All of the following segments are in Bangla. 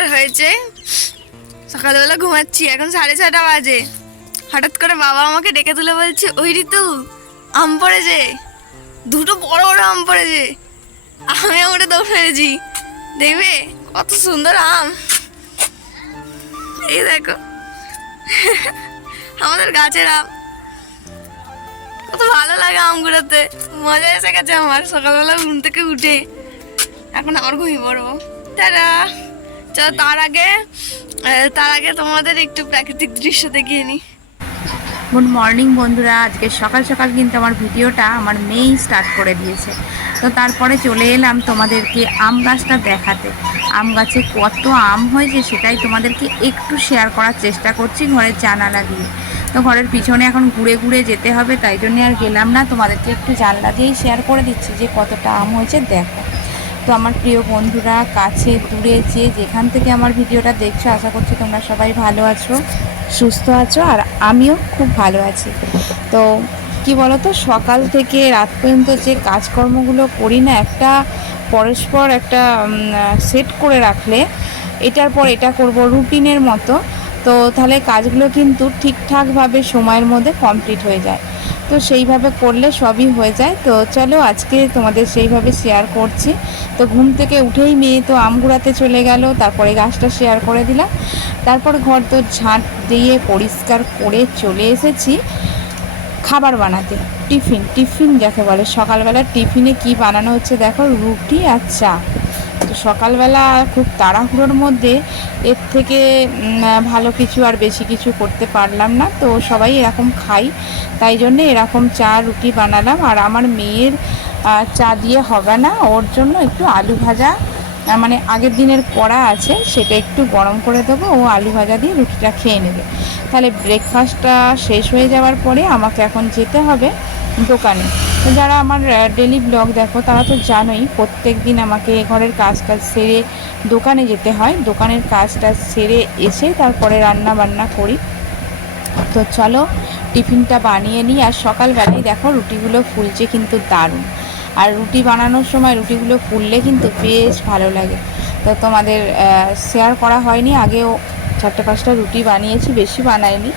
জ্বর হয়েছে? সকালবেলা ঘুমাচ্ছি, এখন সাড়ে ছটা বাজে। হঠাৎ করে বাবা আমাকে ডেকে তুলে বলছে, ওই ঋতু, আম পড়েছে। দুটো বড় বড় আম পড়েছে। আমি আমরা দৌড় মেরেছি দেখবে, কত সুন্দর আম। এই দেখো। আমাদের গাছের আম। কত ভালো লাগে আম আমগুলোতে। মজা এসে গেছে আমার। সকালবেলা ঘুম থেকে উঠে। এখন আবার ঘুমিয়ে পড়ব। তারা চলো তার আগে তার আগে তোমাদের একটু প্রাকৃতিক দৃশ্য দেখিয়ে নিই গুড মর্নিং বন্ধুরা, আজকে সকাল সকাল কিন্তু আমার ভিডিওটা আমার মেয়েই স্টার্ট করে দিয়েছে। তো তারপরে চলে এলাম তোমাদেরকে আম গাছটা দেখাতে। আম গাছে কত আম হয়েছে সেটাই তোমাদেরকে একটু শেয়ার করার চেষ্টা করছি ঘরের জানালা দিয়ে। তো ঘরের পিছনে এখন ঘুরে ঘুরে যেতে হবে, তাই জন্য আর গেলাম না। তোমাদেরকে একটু জানলা দিয়েই শেয়ার করে দিচ্ছি যে কতটা আম হয়েছে, দেখো। তো আমার প্রিয় বন্ধুরা, কাছে দূরে যে যেখান থেকে আমার ভিডিওটা দেখছ, আশা করছি তোমরা সবাই ভালো আছো, সুস্থ আছো, আর আমিও খুব ভালো আছি। তো কি বলো তো সকাল থেকে রাত পর্যন্ত যে কাজকর্মগুলো করি না, একটা পরস্পর একটা সেট করে রাখলে এটার পর এটা করব রুটিনের মতো। তো তাহলে কাজগুলো কিন্তু ঠিকঠাকভাবে সময়ের মধ্যে কমপ্লিট হয়ে যায়। তো সেইভাবে করলে সবই হয়ে যায়। তো চলো আজকে তোমাদের সেইভাবে শেয়ার করছি। তো ঘুম থেকে উঠেই মেয়ে তো আম কুড়াতে চলে গেল, তারপরে গাছটা শেয়ার করে দিলাম। তারপর ঘর তো ঝাঁট দিয়ে পরিষ্কার করে চলে এসেছি খাবার বানাতে। টিফিন টিফিন যাকে বলে, সকালবেলা টিফিনে কি বানানো হচ্ছে দেখো? রুটি আর চা। তো সকালবেলা খুব তাড়াহুড়োর মধ্যে এর থেকে ভালো কিছু আর বেশি কিছু করতে পারলাম না। তো সবাই এরকম খাই। তাই জন্যে এরকম চা, রুটি বানালাম। আর আমার মেয়ের চা দিয়ে হবে না। ওর জন্য একটু আলু ভাজা মানে আগের দিনের কড়া আছে, সেটা একটু গরম করে দেবো। ও আলু ভাজা দিয়ে রুটিটা খেয়ে নেবে। তাহলে ব্রেকফাস্টটা শেষ হয়ে যাওয়ার পরে আমাকে এখন যেতে হবে দোকানে। যারা আমার ডেলি ব্লগ দেখো, তারা তো জানোই প্রত্যেক দিন আমাকে ঘরের কাজ কাজ সেরে দোকানে যেতে হয়। দোকানের কাজটা সেরে এসে তারপরে রান্না বান্না করি। তো চলো, টিফিনটা বানিয়ে নিই। আর সকালবেলায় দেখো, রুটিগুলো ফুলছে কিন্তু দারুণ। আর রুটি বানানোর সময় রুটিগুলো ফুললে কিন্তু বেশ ভালো লাগে। তো তোমাদের শেয়ার করা হয়নি। আগেও চারটে পাঁচটা রুটি বানিয়েছি, বেশি বানাইনি।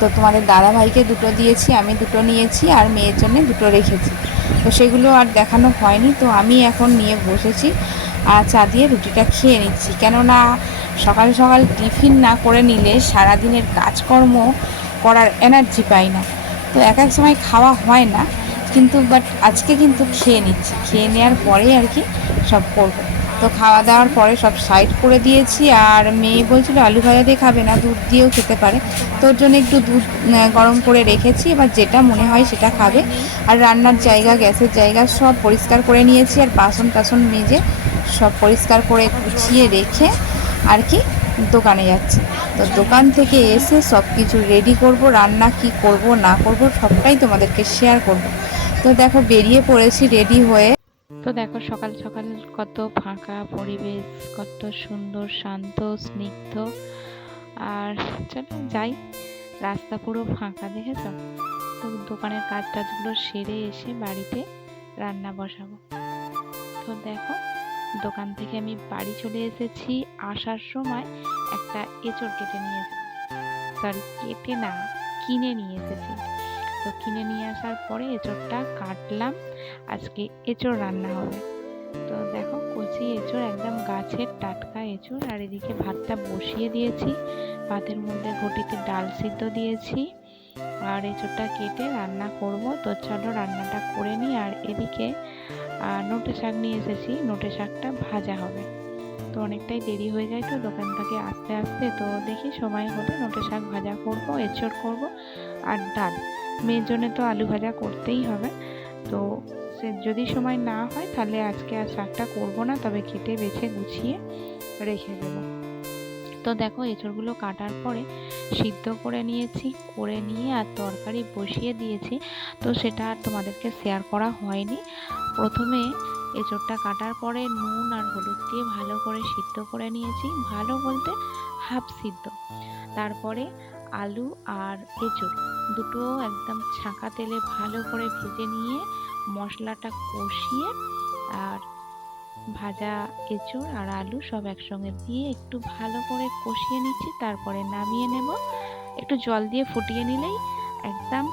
তো তোমাদের দাদা ভাইকে দুটো দিয়েছি, আমি দুটো নিয়েছি আর মেয়ের জন্য দুটো রেখেছি। তো সেগুলো আর দেখানো হয়নি, তো আমি এখন নিয়ে বসেছি আর চা দিয়ে রুটিটা খেয়ে নিচ্ছি। কেননা সকাল সকাল টিফিন না করে নিলে সারাদিনের কাজকর্ম করার এনার্জি পাই না। তো এক এক সময় খাওয়া হয় না, কিন্তু বাট আজকে কিন্তু খেয়ে নিচ্ছি। খেয়ে নেওয়ার পরে আর কি সব করব। তো খাওয়া দাওয়ার পরে সব সাইড করে দিয়েছি। আর মেয়ে বলছিল, আলু ভাজা দিয়ে খাবে না, দুধ দিয়েও খেতে পারে। তোর জন্য একটু দুধ গরম করে রেখেছি। এবার যেটা মনে হয় সেটা খাবে। আর রান্নার জায়গা, গ্যাসের জায়গা সব পরিষ্কার করে নিয়েছি। আর বাসন টাসন মেজে সব পরিষ্কার করে গুছিয়ে রেখে আর কি দোকানে যাচ্ছি। তো দোকান থেকে এসে সব কিছু রেডি করব, রান্না কি করব, না করব, সবটাই তোমাদেরকে শেয়ার করব। তো দেখো, বেরিয়ে পড়েছি রেডি হয়ে। তো দেখো সকাল সকাল কত ফাঁকা পরিবেশ, কত সুন্দর, শান্ত, স্নিগ্ধ। আর চলো যাই, রাস্তা পুরো ফাঁকা দেখেছ? তো দোকানের কাজ টাজগুলো সেরে এসে বাড়িতে রান্না বসাবো। তো দেখো, দোকান থেকে আমি বাড়ি চলে এসেছি। আসার সময় একটা এঁচড় কেটে নিয়ে এসেছি। সরি কেটে না, কিনে নিয়ে এসেছি। তো কিনে নিয়ে আসার পরে এঁচড়টা কাটলাম। আজকে এঁচড় রান্না হবে। তো দেখো কচি এঁচড় একদম গাছের টাটকা এঁচড়, আর এদিকে ভাতটা বসিয়ে দিয়েছি। ভাতের মধ্যে ঘটিতে ডাল সিদ্ধ দিয়েছি। আর এঁচড়টা কেটে রান্না করব। তো চলো রান্নাটা করে নিই। আর এদিকে নোটে শাক নিয়ে এসেছি। নোটে শাকটা ভাজা হবে। তো অনেকটাই দেরি হয়ে যায় তো দোকান থেকে আসতে আসতে। তো দেখি সময় হলে নোটে শাক ভাজা করব, এঁচড় করব আর ডাল। মেয়ের জন্য তো আলু ভাজা করতেই হবে। তো যদি সময় না হয়, তাহলে আজকে আর শাকটা করব না, তবে কেটে বেছে গুছিয়ে রেখে দেব। তো দেখো, এঁচড়গুলো কাটার পরে সিদ্ধ করে নিয়েছি, করে নিয়ে আর তরকারি বসিয়ে দিয়েছি। তো সেটা আর তোমাদেরকে শেয়ার করা হয়নি। প্রথমে এঁচড়টা কাটার পরে নুন আর হলুদ দিয়ে ভালো করে সিদ্ধ করে নিয়েছি। ভালো বলতে হাফ সিদ্ধ। তারপরে আলু আর এঁচড় দুটো একদম ছাঁকা তেলে ভালো করে ভেজে নিয়ে মশলাটা কষিয়ে আর ভাজা এঁচড় আর আলু সব একসঙ্গে দিয়ে একটু ভালো করে কষিয়ে নিচ্ছি, তারপরে নামিয়ে নেব। একটু জল দিয়ে ফুটিয়ে নিলেই একদম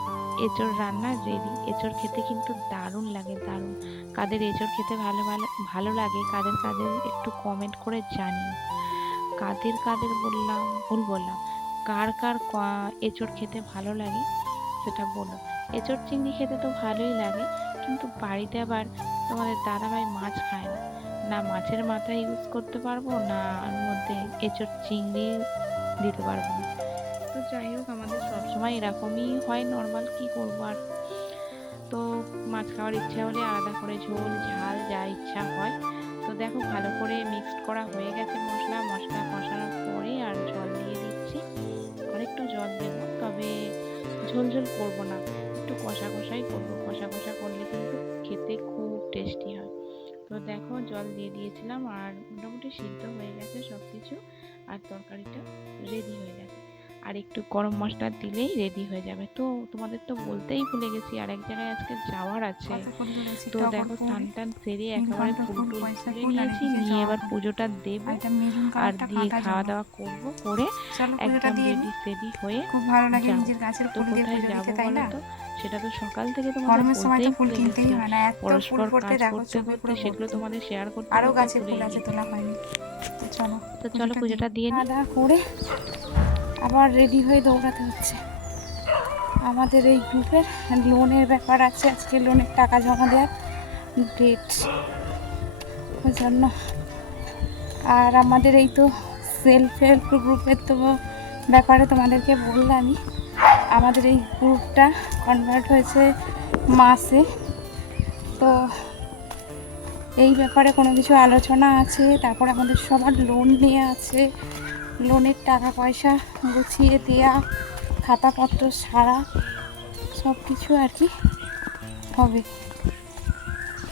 এঁচড় রান্না রেডি এঁচড় খেতে কিন্তু দারুণ লাগে, দারুণ। কাদের এঁচড় খেতে ভালো ভালো ভালো লাগে, কাদের কাদের একটু কমেন্ট করে জানিও। কাদের কাদের বললাম, ভুল বললাম। কার কার এঁচড় খেতে ভালো লাগে সেটা বলো। এঁচড়, চিংড়ি খেতে তো ভালোই লাগে, কিন্তু বাড়িতে আবার তোমাদের দাদাভাই মাছ খায় না। না মাছের মাথা ইউজ করতে পারব, না মধ্যে এঁচড়, চিংড়ি দিতে পারব না। তো যাই হোক, আমাদের সবসময় এরকমই হয় নর্মাল কি করব আর। তো মাছ খাওয়ার ইচ্ছা হলে আলাদা করে ঝোল, ঝাল যা ইচ্ছা হয়। তো দেখো ভালো করে মিক্সড করা হয়ে ঝোল ঝোল করব না। একটু কষা কষাই করব। কষা কষা করলে কিন্তু খেতে খুব টেস্টি হয়। তো দেখো, জল দিয়ে দিয়েছিলাম আর মোটামুটি সিদ্ধ হয়ে গেছে সব কিছু আর তরকারিটা রেডি হয়ে গেছে। আর একটু গরম মশলা দিলেই রেডি হয়ে যাবে। তো তোমাদের তো বলতেই ভুলে গেছি আর এক জায়গায় আজকে যাওয়ার আছে। তো দেখো স্নান টান সেরে একেবারে ফুল টুল তুলে নিয়েছি নিয়ে এবার পুজোটা দেবো আর দিয়ে খাওয়া দাওয়া করব করে একদম রেডি সেডি হয়ে খুব ভালো লাগে নিজের গাছের তো ফুল দিয়ে কোথায় পুজো যাব দিতে তাই না? তো সেটা তো সকাল থেকে তোমাদের গরমের সময় তো বলতেই ফুল কিনতেই হয় না এত ফুল দেখো করতে সেগুলো তোমাদের শেয়ার করতে আরও গাছে ফুল আছে তোলা হয়নি তো চলো তো চলো পুজোটা দিয়ে নিই করে আবার রেডি হয়ে দৌড়াতে হচ্ছে। আমাদের এই গ্রুপের লোনের ব্যাপার আছে। আজকে লোনের টাকা জমা দেওয়ার ডেট ওই জন্য। আর আমাদের এই তো সেলফ হেল্প গ্রুপের তো ব্যাপারে তোমাদেরকে বললামই। আমাদের এই গ্রুপটা কনভার্ট হয়েছে মাসে। তো এই ব্যাপারে কোনো কিছু আলোচনা আছে? তারপর আমাদের সবার লোন নিয়ে আছে। লোনের টাকা পয়সা গুছিয়ে দেয়া, খাতাপত্র সারা সব কিছু আর কি হবে।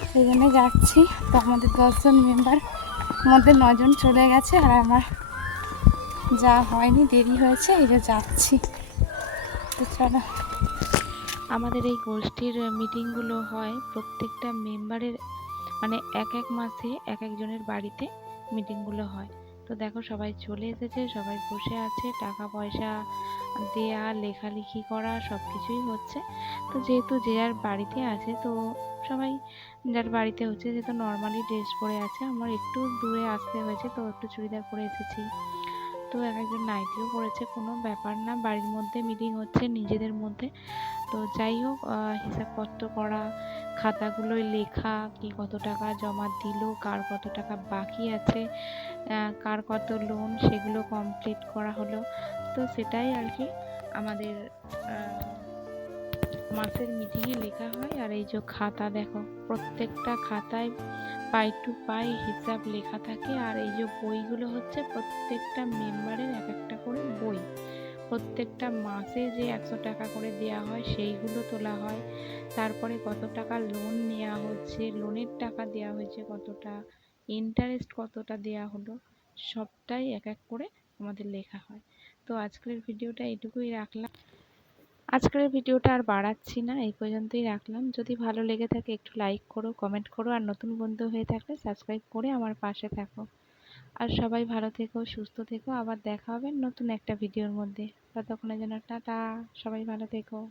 সেই জন্য যাচ্ছি। তো আমাদের দশজন মেম্বার মধ্যে নজন চলে গেছে আর আমার যা হয়নি, দেরি হয়েছে, এই যে যাচ্ছি। তো চলো। আমাদের এই গোষ্ঠীর মিটিংগুলো হয় প্রত্যেকটা মেম্বারের মানে এক এক মাসে এক একজনের বাড়িতে মিটিংগুলো হয়। তো দেখো সবাই চলে এসেছে, সবাই বসে আছে টাকা পয়সা দেয়া, লেখালেখি করা সব কিছুই হচ্ছে। তো যেহেতু যে যার বাড়িতে আছে, তো সবাই যার বাড়িতে হচ্ছে যেহেতু নর্মালি ড্রেস পরে আছে। আমার একটু দূরে আসতে হয়েছে, তো একটু চুড়িদার পরে এসেছি। তো এক একজন নাইটিও পরেছে, কোনো ব্যাপার না, বাড়ির মধ্যে মিটিং হচ্ছে নিজেদের মধ্যে। তো যাই হোক হিসাবপত্র করা, খাতাগুলোয় লেখা, কি কত টাকা জমা দিল, কার কত টাকা বাকি আছে কার কত লোন সেগুলো কমপ্লিট করা হলো। তো সেটাই আর কি আমাদের মাসের মিটিংয়ে লেখা হয়। আর এই যে খাতা দেখো, প্রত্যেকটা খাতায় পাই টু পাই হিসাব লেখা থাকে। আর এই যে বইগুলো হচ্ছে প্রত্যেকটা মেম্বারের এক একটা করে বই। প্রত্যেকটা মাসে যে একশো টাকা করে দেওয়া হয়, সেইগুলো তোলা হয়। তারপরে কত টাকা লোন নেওয়া হচ্ছে লোনের টাকা দেওয়া হয়েছে কতটা ইন্টারেস্ট কতটা দেওয়া হলো, সবটাই এক এক করে আমাদের লেখা হয়। তো আজকের ভিডিওটা এটুকুই রাখলাম। আজকের ভিডিওটা আর বাড়াচ্ছি না, এই পর্যন্তই রাখলাম। যদি ভালো লেগে থাকে একটু লাইক করো কমেন্ট করো, আর নতুন বন্ধু হয়ে থাকলে সাবস্ক্রাইব করে আমার পাশে থাকো। আর সবাই ভালো থেকো, সুস্থ থেকো, আবার দেখা হবে নতুন একটা ভিডিওর মধ্যে। ততক্ষণের জন্য টাটা, সবাই ভালো থেকো।